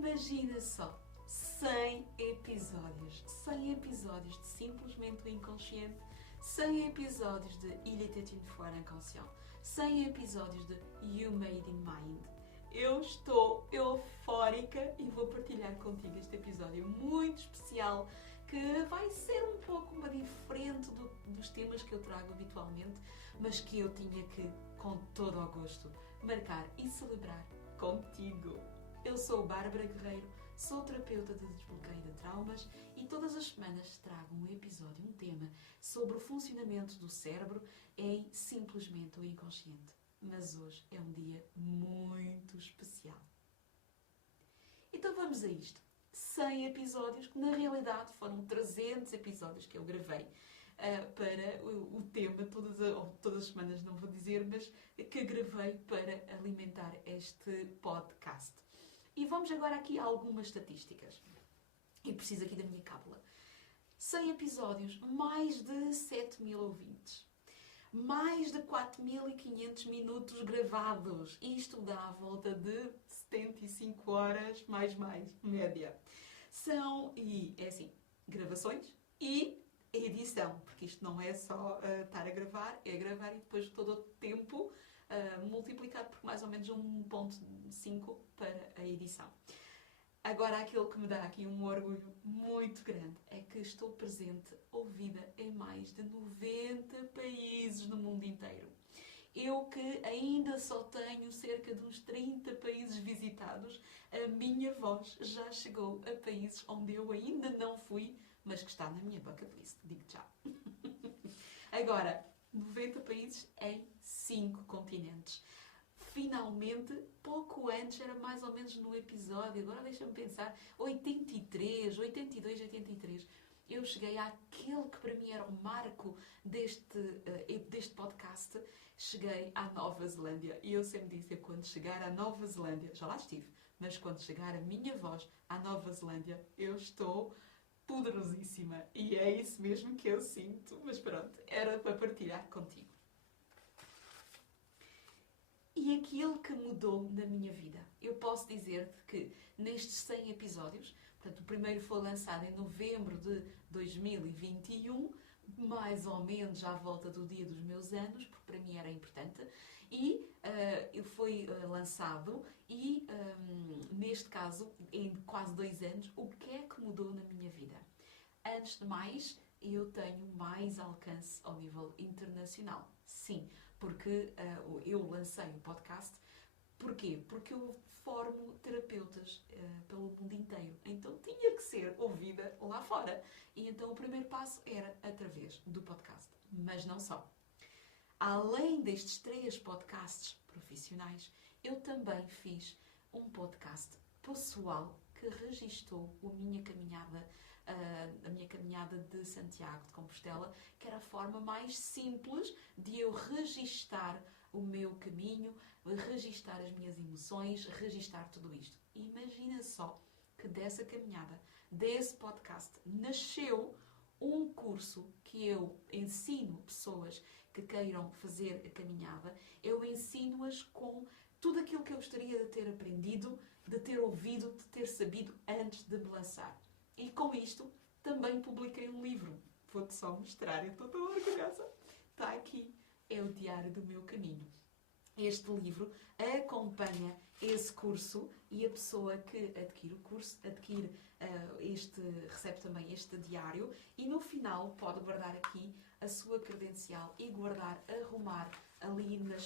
Imagina só, 100 episódios. 100 episódios de Simplesmente o Inconsciente, 100 episódios de Il était une fois l'inconscient, 100 episódios de You Made in Mind. Eu estou eufórica e vou partilhar contigo este episódio muito especial que vai ser um pouco diferente dos temas que eu trago habitualmente, mas que eu tinha que, com todo o gosto, marcar e celebrar contigo. Eu sou Bárbara Guerreiro, sou terapeuta de desbloqueio de traumas e todas as semanas trago um episódio, um tema sobre o funcionamento do cérebro em Simplesmente o Inconsciente. Mas hoje é um dia muito especial. Então vamos a isto. 100 episódios, que na realidade foram 300 episódios que eu gravei para o tema, todas as semanas não vou dizer, mas que gravei para alimentar este podcast. E vamos agora aqui a algumas estatísticas. E preciso aqui da minha cábula. 100 episódios, mais de 7.000 ouvintes. Mais de 4.500 minutos gravados. Isto dá à volta de 75 horas, mais, média. São, gravações e edição. Porque isto não é só estar a gravar, é gravar e depois todo o tempo multiplicado por mais ou menos 1.5 para a edição. Agora, aquilo que me dá aqui um orgulho muito grande é que estou presente, ouvida em mais de 90 países no mundo inteiro. Eu que ainda só tenho cerca de uns 30 países visitados, a minha voz já chegou a países onde eu ainda não fui, mas que está na minha bucket list, digo já. Agora, 90 países em 5 continentes. Finalmente, pouco antes, era mais ou menos no episódio, agora deixa-me pensar, 82, 83, eu cheguei àquele que para mim era o marco deste podcast, cheguei à Nova Zelândia. E eu sempre disse, quando chegar à Nova Zelândia, já lá estive, mas quando chegar a minha voz à Nova Zelândia, eu estou poderosíssima. E é isso mesmo que eu sinto, mas pronto, era para partilhar contigo. E aquilo que mudou na minha vida. Eu posso dizer-te que nestes 100 episódios, portanto, o primeiro foi lançado em novembro de 2021, mais ou menos à volta do dia dos meus anos, porque para mim era importante, e foi lançado e, neste caso, em quase 2 anos, o que é que mudou na minha vida? Antes de mais, eu tenho mais alcance ao nível internacional. Sim, porque eu lancei o podcast. Porquê? Porque eu formo terapeutas pelo mundo inteiro. Então tinha que ser ouvida lá fora. E então o primeiro passo era através do podcast. Mas não só. Além destes 3 podcasts profissionais, eu também fiz um podcast pessoal que registou a minha caminhada de Santiago de Compostela, que era a forma mais simples de eu registar o meu caminho, registar as minhas emoções, registar tudo isto. E imagina só que dessa caminhada, desse podcast, nasceu um curso que eu ensino pessoas que queiram fazer a caminhada, eu ensino-as com tudo aquilo que eu gostaria de ter aprendido, de ter ouvido, de ter sabido antes de me lançar. E com isto também publiquei um livro. Vou-te só mostrar, eu estou tão orgulhosa. Está aqui, é o Diário do Meu Caminho. Este livro acompanha esse curso e a pessoa que adquire o curso recebe também este diário e no final pode guardar aqui a sua credencial e arrumar ali no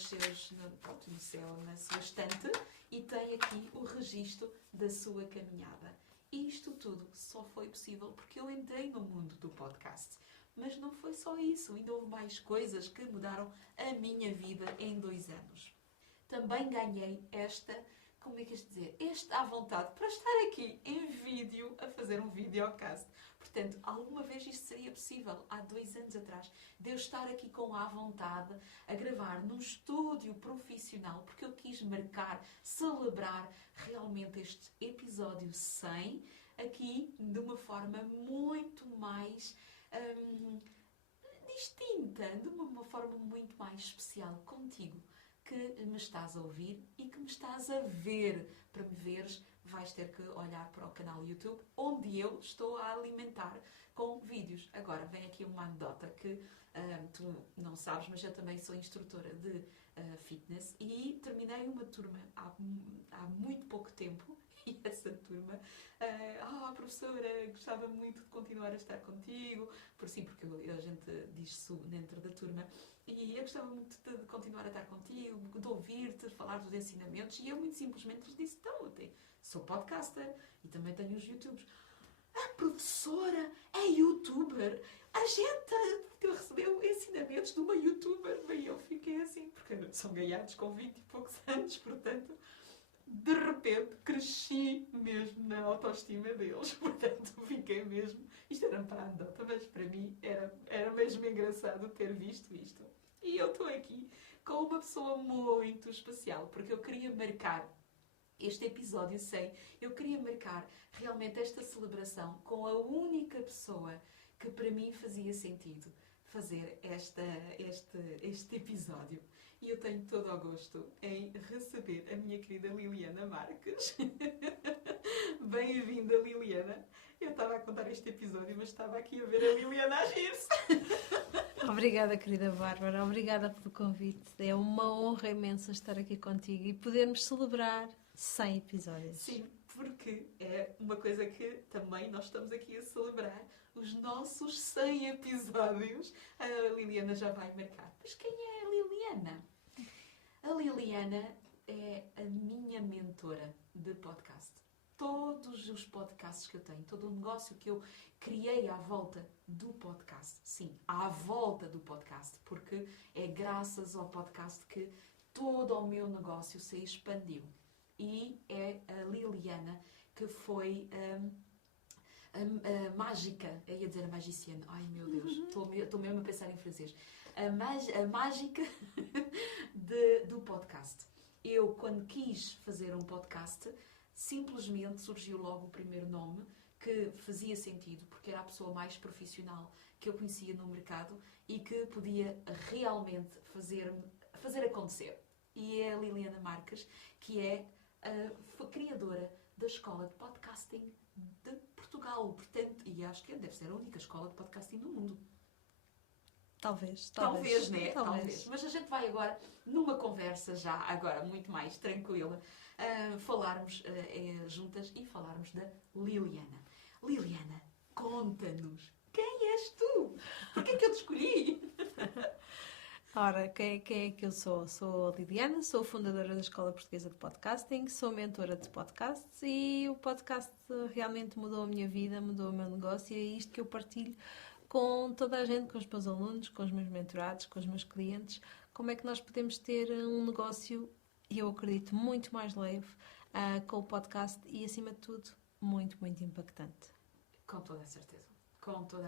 céu, na sua estante e tem aqui o registro da sua caminhada. Isto tudo só foi possível porque eu entrei no mundo do podcast. Mas não foi só isso, ainda houve mais coisas que mudaram a minha vida em 2 anos. Também ganhei esta à vontade para estar aqui em vídeo, a fazer um videocast. Portanto, alguma vez isto seria possível, há 2 anos atrás, de eu estar aqui com à vontade, a gravar num estúdio profissional, porque eu quis marcar, celebrar realmente este episódio 100, aqui de uma forma muito mais distinta, de uma forma muito mais especial contigo, que me estás a ouvir e que me estás a ver. Para me veres, vais ter que olhar para o canal YouTube, onde eu estou a alimentar com vídeos. Agora, vem aqui uma anedota que tu não sabes, mas eu também sou instrutora de fitness e terminei uma turma há muito pouco tempo. E essa turma, professora, gostava muito de continuar a estar contigo, porque a gente diz isso dentro da turma, e eu gostava muito de continuar a estar contigo, de ouvir-te, de falar dos ensinamentos, e eu muito simplesmente lhes disse, então, sou podcaster e também tenho os YouTubes. A professora é youtuber? A gente recebeu ensinamentos de uma youtuber? E eu fiquei assim, porque são gaiados com 20 e poucos anos, portanto, de repente cresci mesmo na autoestima deles, portanto fiquei mesmo, isto era para a anedota, mas para mim era mesmo engraçado ter visto isto. E eu estou aqui com uma pessoa muito especial, porque eu queria marcar este episódio 100, eu queria marcar realmente esta celebração com a única pessoa que para mim fazia sentido fazer este episódio. E eu tenho todo o gosto em receber a minha querida Liliana Marques. Bem-vinda, Liliana. Eu estava a contar este episódio, mas estava aqui a ver a Liliana agir-se. Obrigada, querida Bárbara. Obrigada pelo convite. É uma honra imensa estar aqui contigo e podermos celebrar 100 episódios. Sim, porque é uma coisa que também nós estamos aqui a celebrar, os nossos 100 episódios. A Liliana já vai marcar. Mas quem é a Liliana? A Liliana é a minha mentora de podcast. Todos os podcasts que eu tenho, todo o negócio que eu criei à volta do podcast, sim, à volta do podcast, porque é graças ao podcast que todo o meu negócio se expandiu. E é a Liliana que foi a mágica, eu ia dizer a magiciana, ai meu Deus, estou mesmo a pensar em francês, a mágica do podcast. Eu, quando quis fazer um podcast, simplesmente surgiu logo o primeiro nome que fazia sentido, porque era a pessoa mais profissional que eu conhecia no mercado e que podia realmente fazer acontecer. E é a Liliana Marques, que é a criadora da Escola de Podcasting de Portugal. Portanto, e acho que deve ser a única escola de podcasting do mundo. Talvez. Né? Talvez. Mas a gente vai agora, numa conversa já agora muito mais tranquila, falarmos juntas e falarmos da Liliana. Liliana, conta-nos, quem és tu? Porquê é que eu te escolhi? Ora, quem é que eu sou? Sou a Liliana, sou fundadora da Escola Portuguesa de Podcasting, sou mentora de podcasts e o podcast realmente mudou a minha vida, mudou o meu negócio e é isto que eu partilho com toda a gente, com os meus alunos, com os meus mentorados, com os meus clientes, como é que nós podemos ter um negócio, e eu acredito, muito mais leve com o podcast e, acima de tudo, muito, muito impactante. Com toda a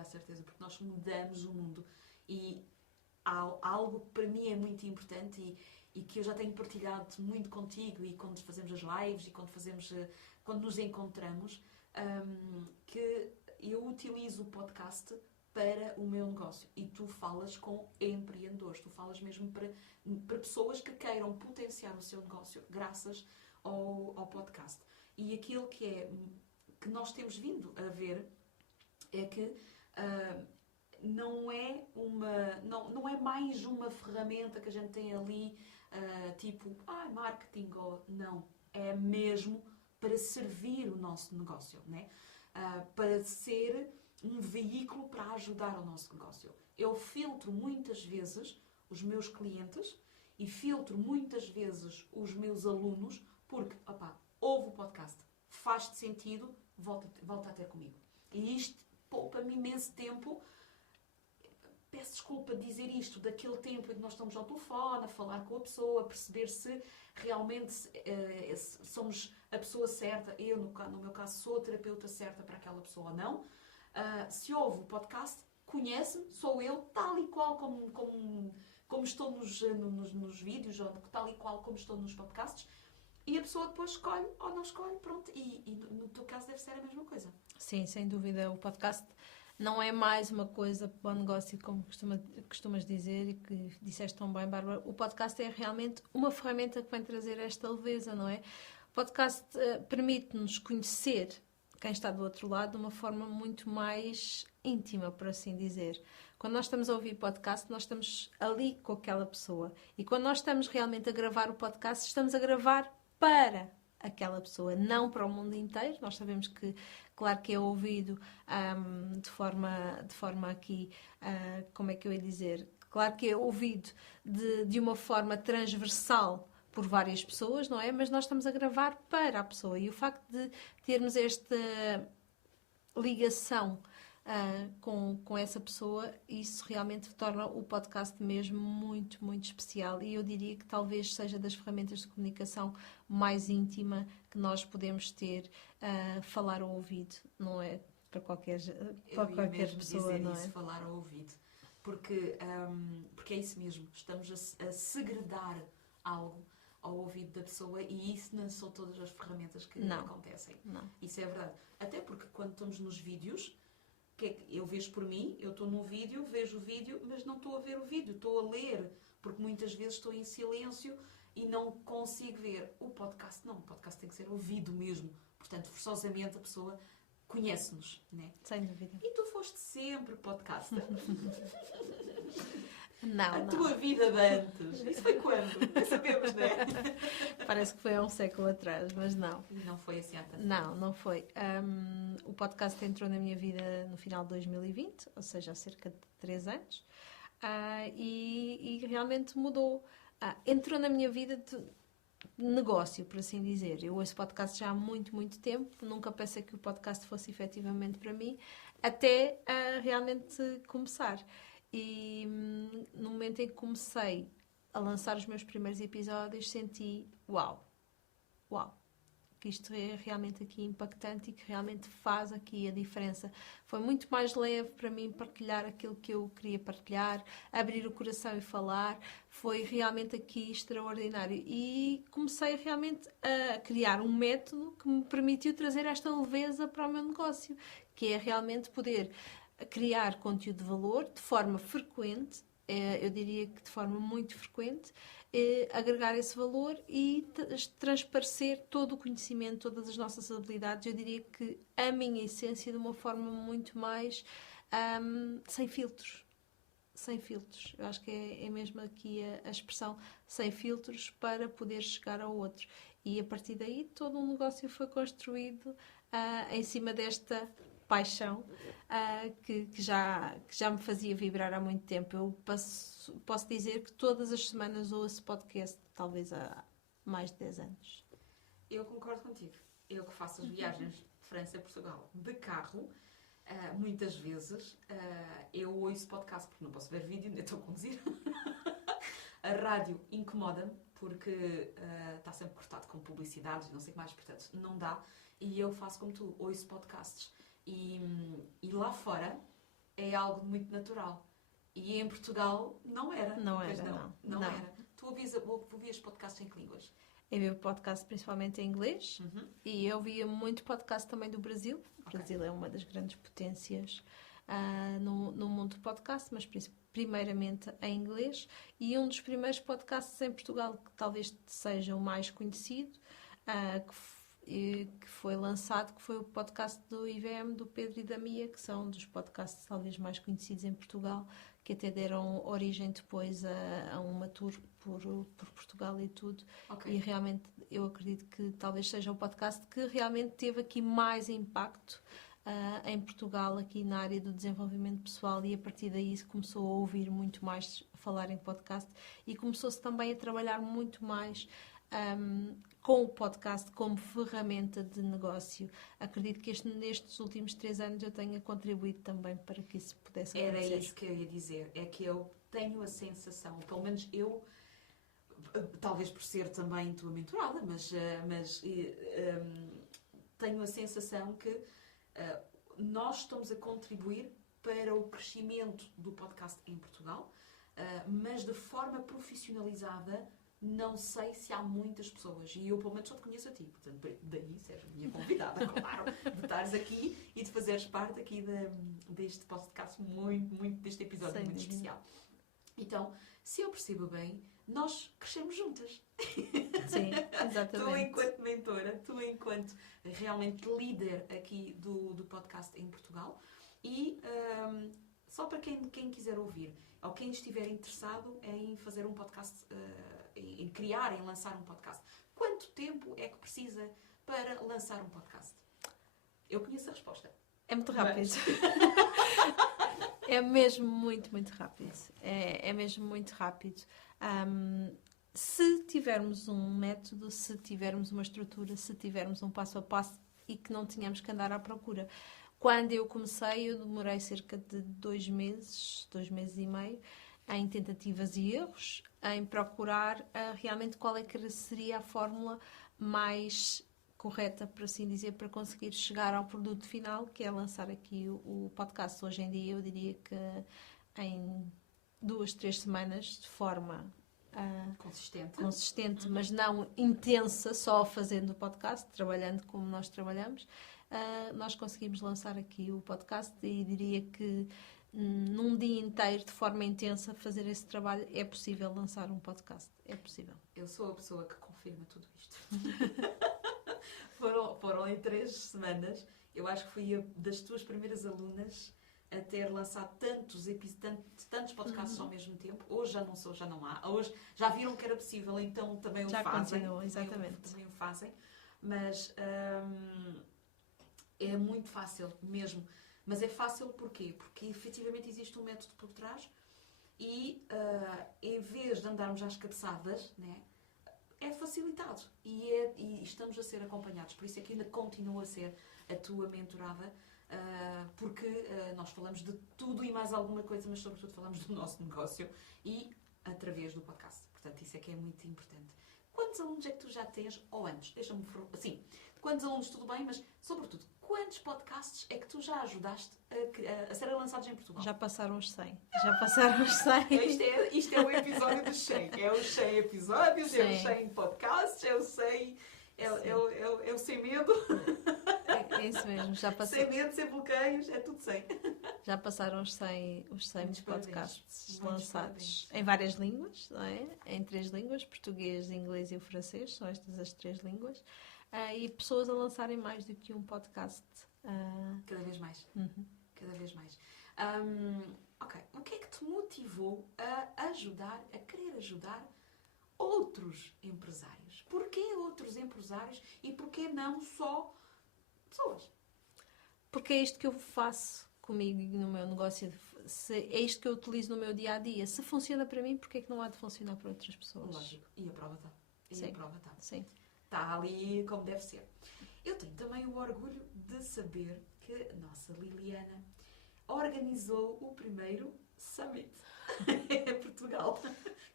certeza, porque nós mudamos o mundo e há algo que para mim é muito importante e que eu já tenho partilhado muito contigo e quando fazemos as lives e quando nos encontramos, que eu utilizo o podcast para o meu negócio e tu falas com empreendedores, tu falas mesmo para pessoas que queiram potenciar o seu negócio graças ao podcast. E aquilo que nós temos vindo a ver é que não é mais uma ferramenta que a gente tem ali, tipo, marketing ou não. É mesmo para servir o nosso negócio, né? Para ser um veículo para ajudar o nosso negócio. Eu filtro muitas vezes os meus clientes e filtro muitas vezes os meus alunos porque, ouve o podcast, faz-te sentido, volta a ter comigo. E isto poupa-me imenso tempo. Peço desculpa de dizer isto, daquele tempo em que nós estamos ao telefone, a falar com a pessoa, a perceber se realmente somos a pessoa certa. Eu, no meu caso, sou a terapeuta certa para aquela pessoa ou não. Se ouve o podcast, conhece-me, sou eu, tal e qual como estou nos vídeos, ou tal e qual como estou nos podcasts. E a pessoa depois escolhe ou não escolhe, pronto. E no teu caso deve ser a mesma coisa. Sim, sem dúvida. O podcast não é mais uma coisa para o negócio, como costumas dizer e que disseste tão bem, Bárbara. O podcast é realmente uma ferramenta que vem trazer esta leveza, não é? podcast permite-nos conhecer quem está do outro lado de uma forma muito mais íntima, por assim dizer. Quando nós estamos a ouvir podcast, nós estamos ali com aquela pessoa. E quando nós estamos realmente a gravar o podcast, estamos a gravar para aquela pessoa, não para o mundo inteiro. Nós sabemos que, claro que é ouvido de forma aqui, como é que eu ia dizer? Claro que é ouvido de uma forma transversal por várias pessoas, não é? Mas nós estamos a gravar para a pessoa. E o facto de termos esta ligação com essa pessoa, isso realmente torna o podcast mesmo muito, muito especial. E eu diria que talvez seja das ferramentas de comunicação mais íntima que nós podemos ter, falar ao ouvido, não é? Para qualquer pessoa, dizer não isso, é? falar ao ouvido. Porque é isso mesmo, estamos a segredar algo ao ouvido da pessoa e isso não são todas as ferramentas que acontecem. Não. Isso é verdade. Até porque quando estamos nos vídeos, eu vejo por mim, eu estou num vídeo, vejo o vídeo, mas não estou a ver o vídeo, estou a ler, porque muitas vezes estou em silêncio e não consigo ver. O podcast não, o podcast tem que ser ouvido mesmo. Portanto, forçosamente a pessoa conhece-nos, né? Sem dúvida. E tu foste sempre podcaster? Não. Tua vida de antes. Isso foi quando? Não sabemos, não é? Parece que foi há um século atrás, mas não. E não foi assim há tanto. Não foi. O podcast entrou na minha vida no final de 2020, ou seja, há cerca de 3 anos. E realmente mudou. Entrou na minha vida de negócio, por assim dizer. Eu ouço podcast já há muito, muito tempo. Nunca pensei que o podcast fosse efetivamente para mim, até realmente começar. E no momento em que comecei a lançar os meus primeiros episódios, senti, uau, que isto é realmente aqui impactante e que realmente faz aqui a diferença. Foi muito mais leve para mim partilhar aquilo que eu queria partilhar, abrir o coração e falar. Foi realmente aqui extraordinário. E comecei realmente a criar um método que me permitiu trazer esta leveza para o meu negócio, que é realmente poder criar conteúdo de valor de forma frequente, eu diria que de forma muito frequente, agregar esse valor e transparecer todo o conhecimento, todas as nossas habilidades. Eu diria que a minha essência de uma forma muito mais sem filtros. Sem filtros. Eu acho que é mesmo aqui a expressão sem filtros para poder chegar ao outro. E a partir daí todo um negócio foi construído em cima desta paixão que já me fazia vibrar há muito tempo. Eu posso dizer que todas as semanas ouço podcast, talvez há mais de 10 anos. Eu concordo contigo. Eu que faço as viagens de França a Portugal de carro, muitas vezes eu ouço podcast porque não posso ver vídeo, nem estou a conduzir. A rádio incomoda-me porque está sempre cortado com publicidades e não sei o que mais, portanto não dá. E eu faço como tu, ouço podcasts. E lá fora é algo muito natural. E em Portugal não era. Não era. Tu ouvias podcasts em que línguas? Eu vi o podcast principalmente em inglês. E eu via muito podcast também do Brasil. O Brasil é uma das grandes potências no mundo do podcast, mas primeiramente em inglês. E um dos primeiros podcasts em Portugal, que talvez seja o mais conhecido, que foi lançado, que foi o podcast do IVM, do Pedro e da Mia, que são um dos podcasts talvez mais conhecidos em Portugal, que até deram origem depois a uma tour por Portugal e tudo. E realmente eu acredito que talvez seja o podcast que realmente teve aqui mais impacto em Portugal, aqui na área do desenvolvimento pessoal, e a partir daí se começou a ouvir muito mais a falar em podcast e começou-se também a trabalhar muito mais com o podcast como ferramenta de negócio. Acredito que nestes últimos 3 anos eu tenha contribuído também para que isso pudesse acontecer. Era isso que eu ia dizer. É que eu tenho a sensação, pelo menos eu, talvez por ser também tua mentorada, mas tenho a sensação que nós estamos a contribuir para o crescimento do podcast em Portugal, mas de forma profissionalizada. Não sei se há muitas pessoas, e eu pelo menos só te conheço a ti, portanto daí seres a minha convidada, claro, de estares aqui e de fazeres parte aqui deste podcast, muito, deste episódio muito especial. Então, se eu percebo bem, nós crescemos juntas. Sim, Tu exatamente. enquanto mentora, tu enquanto realmente líder aqui do podcast em Portugal e só para quem quiser ouvir ou quem estiver interessado em fazer um podcast, em criar, em lançar um podcast, quanto tempo é que precisa para lançar um podcast? Eu conheço a resposta. É muito rápido. É mesmo muito, muito rápido. É mesmo muito rápido. Se tivermos um método, se tivermos uma estrutura, se tivermos um passo a passo e que não tenhamos que andar à procura. Quando eu comecei, eu demorei cerca de 2 meses e meio, em tentativas e erros, em procurar realmente qual é que seria a fórmula mais correta, por assim dizer, para conseguir chegar ao produto final, que é lançar aqui o podcast. Hoje em dia, eu diria que em 2, 3 semanas, de forma consistente, mas não intensa, só fazendo o podcast, trabalhando como nós trabalhamos, nós conseguimos lançar aqui o podcast e diria que num dia inteiro, de forma intensa, fazer esse trabalho, é possível lançar um podcast. É possível. Eu sou a pessoa que confirma tudo isto. Foram em 3 semanas. Eu acho que fui das tuas primeiras alunas a ter lançado tantos podcasts ao mesmo tempo. Hoje já não há. Hoje já viram que era possível, então também o já fazem. Continuam, exatamente. Também o fazem. Mas é muito fácil mesmo. Mas é fácil porquê? Porque efetivamente existe um método por trás e em vez de andarmos às cabeçadas, né, é facilitado e estamos a ser acompanhados. Por isso é que ainda continua a ser a tua mentorada, porque nós falamos de tudo e mais alguma coisa, mas sobretudo falamos do nosso negócio e através do podcast. Portanto, isso é que é muito importante. Quantos alunos é que tu já tens? Ou antes, deixa-me... Assim, quantos alunos, tudo bem, mas sobretudo, quantos podcasts é que tu já ajudaste a serem lançados em Portugal? Já passaram os 100. Já passaram os 100. Isto é o episódio dos 100. É os 100 episódios, é os 100 podcasts, é o 100... É o sem medo. É isso mesmo. Sem medo, sem bloqueios, é tudo 100. Já passaram os 100 podcasts lançados em várias línguas, não é? Em 3 línguas, português, inglês e o francês, são estas as 3 línguas. E pessoas a lançarem mais do que um podcast. Cada vez mais. Cada vez mais. Ok. O que é que te motivou a querer ajudar outros empresários? Porquê outros empresários e porquê não só pessoas? Porque é isto que eu faço comigo e no meu negócio. É isto que eu utilizo no meu dia-a-dia. Se funciona para mim, porquê é que não há de funcionar para outras pessoas? Lógico. E a prova está. Sim. Está ali como deve ser. Eu tenho também o orgulho de saber que a nossa Liliana organizou o primeiro Summit em Portugal.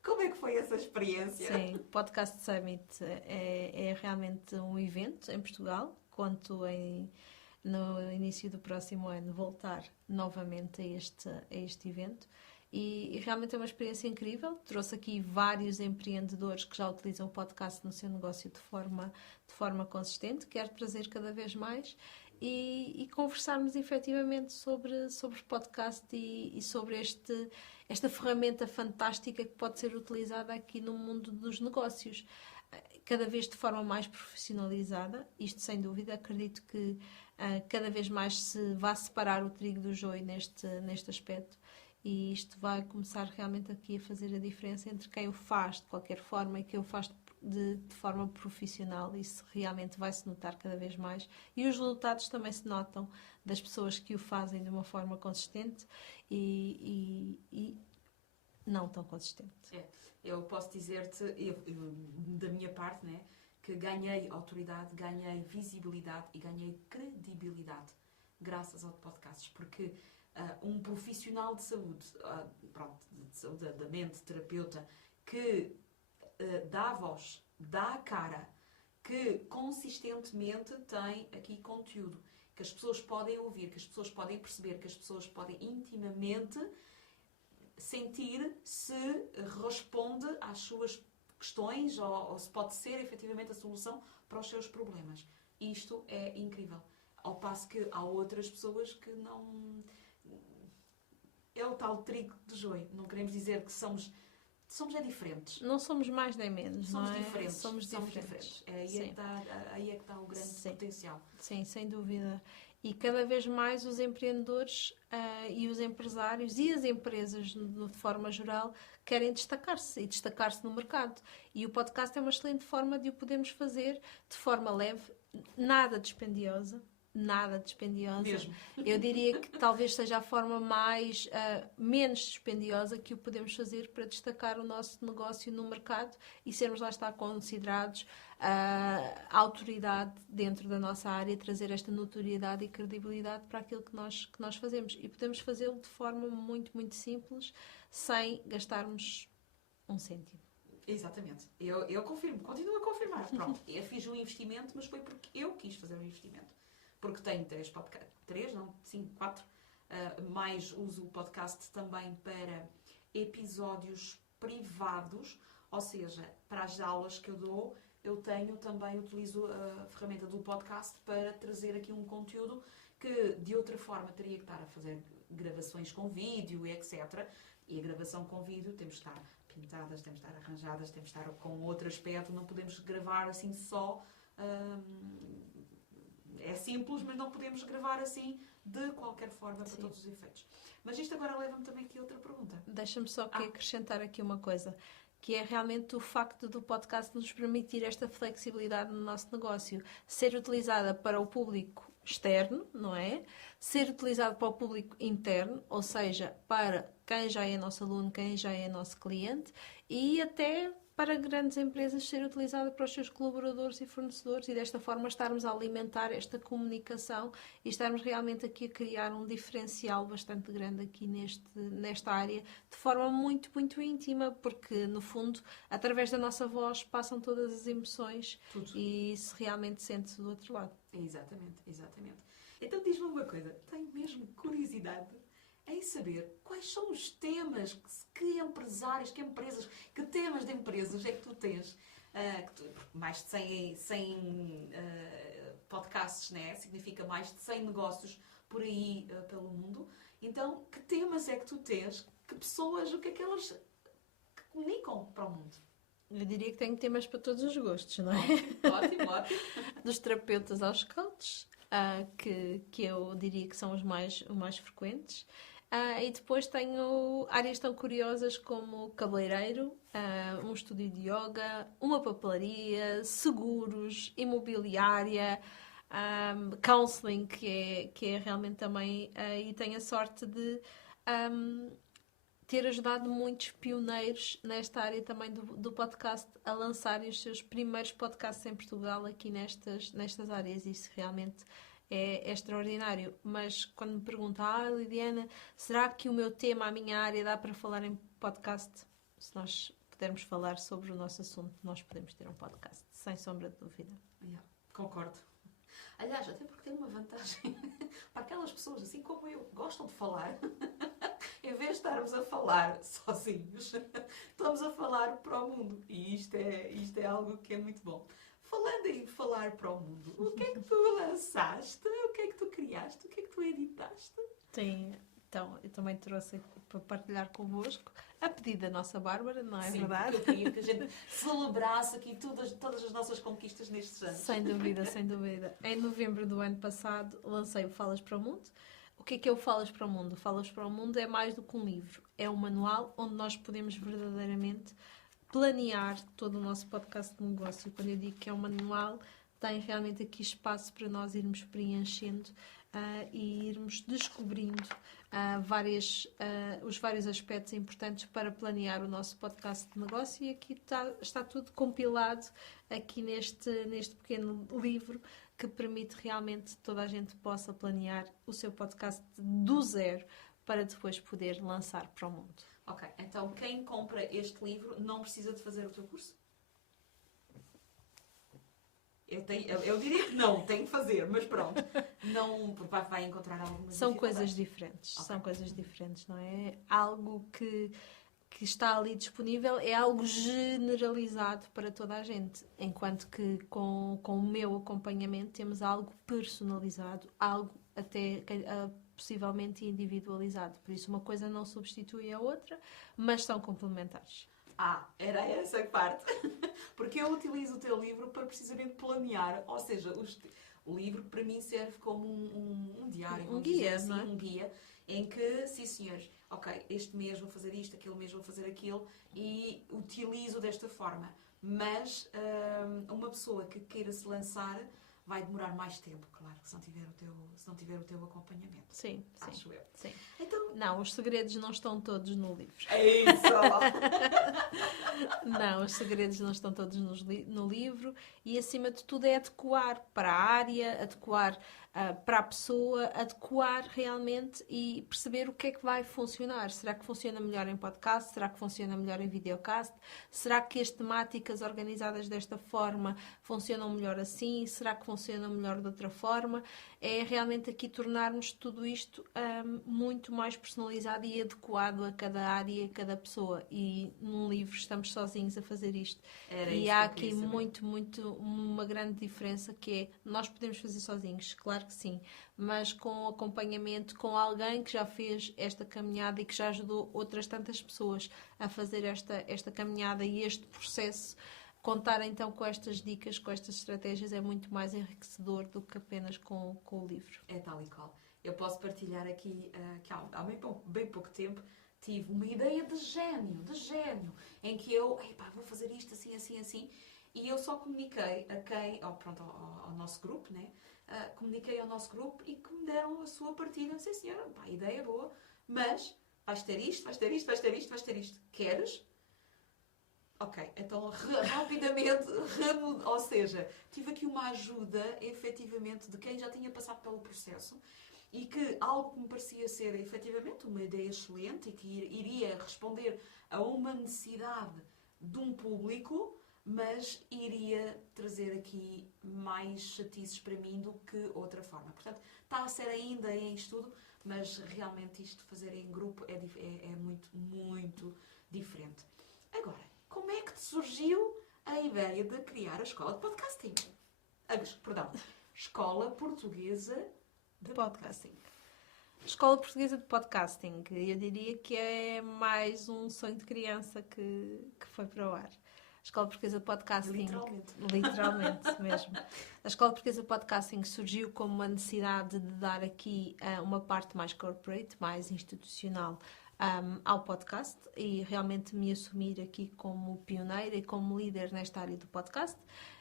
Como é que foi essa experiência? Sim, o Podcast Summit é realmente um evento em Portugal. Conto no início do próximo ano voltar novamente a este evento. E realmente é uma experiência incrível. Trouxe aqui vários empreendedores que já utilizam o podcast no seu negócio de forma consistente. Quero trazer cada vez mais e conversarmos efetivamente sobre podcast e sobre esta ferramenta fantástica que pode ser utilizada aqui no mundo dos negócios. Cada vez de forma mais profissionalizada, isto sem dúvida, acredito que cada vez mais se vai separar o trigo do joio neste aspecto. E isto vai começar realmente aqui a fazer a diferença entre quem o faz de qualquer forma e quem o faz de forma profissional. Isso realmente vai se notar cada vez mais. E os resultados também se notam das pessoas que o fazem de uma forma consistente e não tão consistente. Eu posso dizer-te, da minha parte, né, que ganhei autoridade, ganhei visibilidade e ganhei credibilidade graças ao podcasts, porque um profissional de saúde, de saúde da mente, terapeuta, que dá voz, dá cara, que consistentemente tem aqui conteúdo, que as pessoas podem ouvir, que as pessoas podem perceber, que as pessoas podem intimamente sentir se responde às suas questões ou se pode ser efetivamente a solução para os seus problemas. Isto é incrível. Ao passo que há outras pessoas que não... É o tal trigo de joio. Não queremos dizer que somos somos diferentes. Não somos mais nem menos, Somos não é? diferentes. Somos diferentes. Aí é que está o grande potencial. Sim, sem dúvida. E cada vez mais os empreendedores e os empresários e as empresas, de forma geral, querem destacar-se e destacar-se no mercado. E o podcast é uma excelente forma de o podermos fazer de forma leve, nada dispendiosa. Nada dispendiosa. Mesmo. Eu diria que talvez seja a forma menos dispendiosa que o podemos fazer para destacar o nosso negócio no mercado e sermos lá está considerados a autoridade dentro da nossa área, trazer esta notoriedade e credibilidade para aquilo que nós fazemos. E podemos fazê-lo de forma muito, muito simples, sem gastarmos um cêntimo. Exatamente. Eu confirmo, continuo a confirmar. Pronto, eu fiz um investimento, mas foi porque eu quis fazer um investimento. Porque tenho 4, mais uso o podcast também para episódios privados, ou seja, para as aulas que eu dou, utilizo a ferramenta do podcast para trazer aqui um conteúdo que de outra forma teria que estar a fazer gravações com vídeo, etc. E a gravação com vídeo temos que estar pintadas, temos que estar arranjadas, temos que estar com outro aspecto, não podemos gravar assim só... É simples, mas não podemos gravar assim de qualquer forma para todos os efeitos. Mas isto agora leva-me também aqui a outra pergunta. Deixa-me só acrescentar aqui uma coisa, que é realmente o facto do podcast nos permitir esta flexibilidade no nosso negócio. Ser utilizada para o público externo, não é? Ser utilizado para o público interno, ou seja, para quem já é nosso aluno, quem já é nosso cliente, e até para grandes empresas ser utilizada para os seus colaboradores e fornecedores e desta forma estarmos a alimentar esta comunicação e estarmos realmente aqui a criar um diferencial bastante grande aqui nesta área de forma muito, muito íntima, porque no fundo, através da nossa voz passam todas as emoções. Tudo. E isso realmente sente-se do outro lado. Exatamente. Então diz-me uma coisa, tenho mesmo curiosidade em saber quais são os temas que empresários, que empresas, que temas de empresas é que tu tens, mais de 100 podcasts, né? Significa mais de 100 negócios por aí pelo mundo. Então, que temas é que tu tens, que pessoas, o que é que elas que comunicam para o mundo? Eu diria que tenho temas para todos os gostos, não é? Ótimo. Dos terapeutas aos coaches, que eu diria que são os mais frequentes. E depois tenho áreas tão curiosas como cabeleireiro, um estúdio de yoga, uma papelaria, seguros, imobiliária, counseling, que é realmente também... e tenho a sorte de ter ajudado muitos pioneiros nesta área também do podcast a lançarem os seus primeiros podcasts em Portugal aqui nestas áreas. Isso realmente... É extraordinário, mas quando me perguntam, Lidiana, será que o meu tema, a minha área, dá para falar em podcast? Se nós pudermos falar sobre o nosso assunto, nós podemos ter um podcast, sem sombra de dúvida. Concordo. Aliás, até porque tem uma vantagem para aquelas pessoas, assim como eu, que gostam de falar, em vez de estarmos a falar sozinhos, estamos a falar para o mundo. E isto é algo que é muito bom. Falando em falar para o mundo, o que é que tu lançaste? O que é que tu criaste? O que é que tu editaste? Sim, então eu também trouxe aqui para partilhar convosco, a pedido da nossa Bárbara, não é verdade? Sim, eu queria que a gente celebrasse aqui todas as nossas conquistas nestes anos. Sem dúvida. Em novembro do ano passado lancei o Falas para o Mundo. O que é o Falas para o Mundo? O Falas para o Mundo é mais do que um livro. É um manual onde nós podemos verdadeiramente planear todo o nosso podcast de negócio. Quando eu digo que é um manual, tem realmente aqui espaço para nós irmos preenchendo e irmos descobrindo os vários aspectos importantes para planear o nosso podcast de negócio, e aqui está tudo compilado aqui neste pequeno livro que permite realmente que toda a gente possa planear o seu podcast do zero para depois poder lançar para o mundo. Ok, então quem compra este livro não precisa de fazer o teu curso? Eu diria que não, tem que fazer, mas pronto. Não, vai encontrar algumas São coisas diferentes, okay. São coisas diferentes, não é? Algo que está ali disponível é algo generalizado para toda a gente, enquanto que com o meu acompanhamento temos algo personalizado, algo até possivelmente individualizado. Por isso uma coisa não substitui a outra, mas são complementares. Era essa a parte. Porque eu utilizo o teu livro para precisamente planear, ou seja, o livro para mim serve como um diário, Um guia, assim, não é? um guia, em que, sim senhores, ok, este mês vou fazer isto, aquele mês vou fazer aquilo, e utilizo desta forma. Mas uma pessoa que queira se lançar vai demorar mais tempo, claro, se não tiver o teu acompanhamento. Sim, Acho eu. sim. Então, Não, os segredos não estão todos no livro. é isso! Não, os segredos não estão todos no livro e, acima de tudo, é adequar para a área, adequar para a pessoa, adequar realmente e perceber o que é que vai funcionar. Será que funciona melhor em podcast? Será que funciona melhor em videocast? Será que as temáticas organizadas desta forma funcionam melhor assim? Será que funcionam melhor de outra forma? É realmente aqui tornarmos tudo isto muito mais personalizado e adequado a cada área e a cada pessoa. E num livro estamos sozinhos a fazer isto. Era E isso há que eu aqui queria saber. uma grande diferença que é, nós podemos fazer sozinhos, claro que sim, mas com acompanhamento, com alguém que já fez esta caminhada e que já ajudou outras tantas pessoas a fazer esta caminhada e este processo. Contar então com estas dicas, com estas estratégias é muito mais enriquecedor do que apenas com o livro. É tal e qual. Eu posso partilhar aqui que há bem pouco tempo tive uma ideia de gênio, em que eu, vou fazer isto assim, assim, assim, e eu só comuniquei a quem, ao nosso grupo, né? Comuniquei ao nosso grupo e que me deram a sua partilha. Sim, senhora, a ideia é boa, mas vais ter isto, vais ter isto, vais ter isto, vais ter isto. Queres? Ok, então rapidamente, ou seja, tive aqui uma ajuda, efetivamente, de quem já tinha passado pelo processo e que algo que me parecia ser, efetivamente, uma ideia excelente e que iria responder a uma necessidade de um público, mas iria trazer aqui mais chatices para mim do que outra forma. Portanto, está a ser ainda em estudo, mas realmente isto fazer em grupo é muito, muito diferente. Agora, como é que te surgiu a ideia de criar a escola de podcasting? Perdão, Escola Portuguesa de Podcasting. Escola Portuguesa de Podcasting, eu diria que é mais um sonho de criança que foi para o ar. A Escola Portuguesa de Podcasting... Literalmente mesmo. A Escola Portuguesa de Podcasting surgiu como uma necessidade de dar aqui uma parte mais corporate, mais institucional, ao podcast e realmente me assumir aqui como pioneira e como líder nesta área do podcast.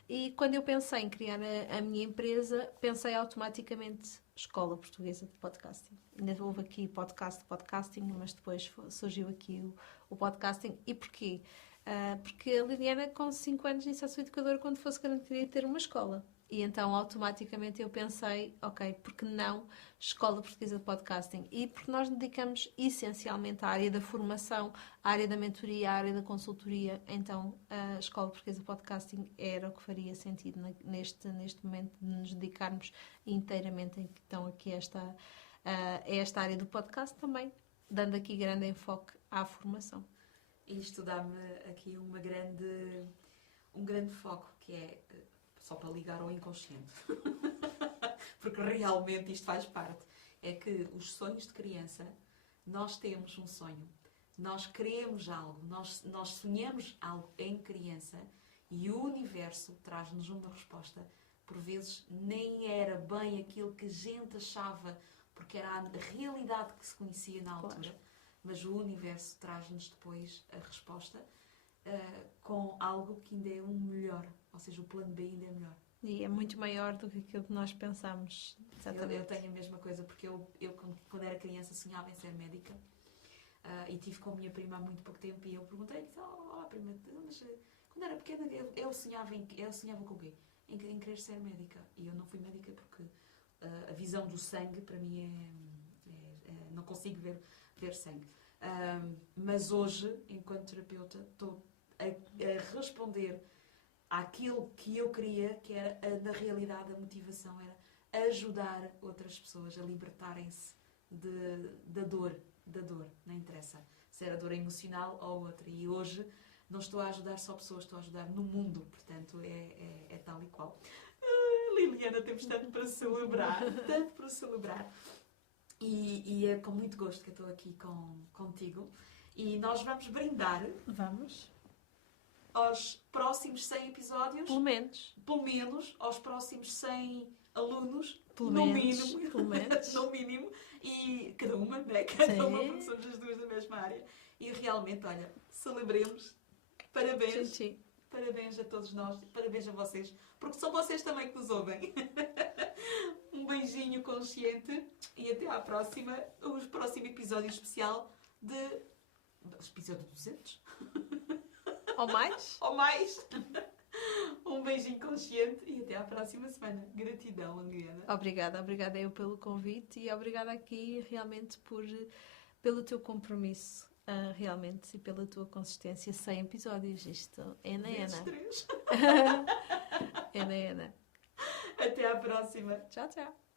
E quando eu pensei em criar a minha empresa, pensei automaticamente Escola Portuguesa de Podcasting. Ainda houve aqui podcasting, mas depois surgiu aqui o podcasting. E porquê? Porque a Liliana, com 5 anos, disse à sua educadora quando fosse grande queria ter uma escola. E então, automaticamente, eu pensei, ok, porque não Escola Portuguesa de Podcasting? E porque nós dedicamos essencialmente à área da formação, à área da mentoria, à área da consultoria. Então, a Escola Portuguesa de Podcasting era o que faria sentido neste momento de nos dedicarmos inteiramente então, aqui a esta área do podcast também, dando aqui grande enfoque à formação. Isto dá-me aqui um grande foco, que é só para ligar ao inconsciente. Porque realmente isto faz parte. É que os sonhos de criança, nós temos um sonho, nós queremos algo, nós sonhamos algo em criança e o universo traz-nos uma resposta. Por vezes nem era bem aquilo que a gente achava, porque era a realidade que se conhecia na altura. Claro. Mas o universo traz-nos depois a resposta com algo que ainda é um melhor. Ou seja, o plano B ainda é melhor. E é muito maior do que aquilo que nós pensamos. Eu tenho a mesma coisa, porque eu quando era criança, sonhava em ser médica. E tive com a minha prima há muito pouco tempo e eu perguntei-lhe, prima, mas quando era pequena eu sonhava com o quê? Em querer ser médica. E eu não fui médica porque a visão do sangue, para mim, não consigo ver sangue. Mas hoje, enquanto terapeuta, estou a responder àquilo que eu queria, que era, na realidade, a motivação era ajudar outras pessoas a libertarem-se da dor, não interessa se era dor emocional ou outra. E hoje não estou a ajudar só pessoas, estou a ajudar no mundo, portanto é tal e qual. Liliana, temos tanto para celebrar, E é com muito gosto que eu estou aqui contigo. E nós vamos brindar. Vamos. aos próximos 100 episódios. Pelo menos. Pelo menos aos próximos 100 alunos. Pelo no menos, mínimo. pelo menos. No mínimo. E cada uma, né? Cada Sim. uma, porque somos as duas da mesma área. E realmente, olha, celebremos. Parabéns. Sim, sim. Parabéns a todos nós. Parabéns a vocês. Porque são vocês também que nos ouvem. Um beijinho consciente. E até à próxima. O próximo episódio especial de... Episódio 200? Ou mais? Ou mais. Um beijinho consciente e até à próxima semana. Gratidão, Adriana. Obrigada eu pelo convite e obrigada aqui realmente pelo teu compromisso, realmente, e pela tua consistência. 100 episódios, isto é na Ana. 3. É na Ana. Até à próxima. Tchau, tchau.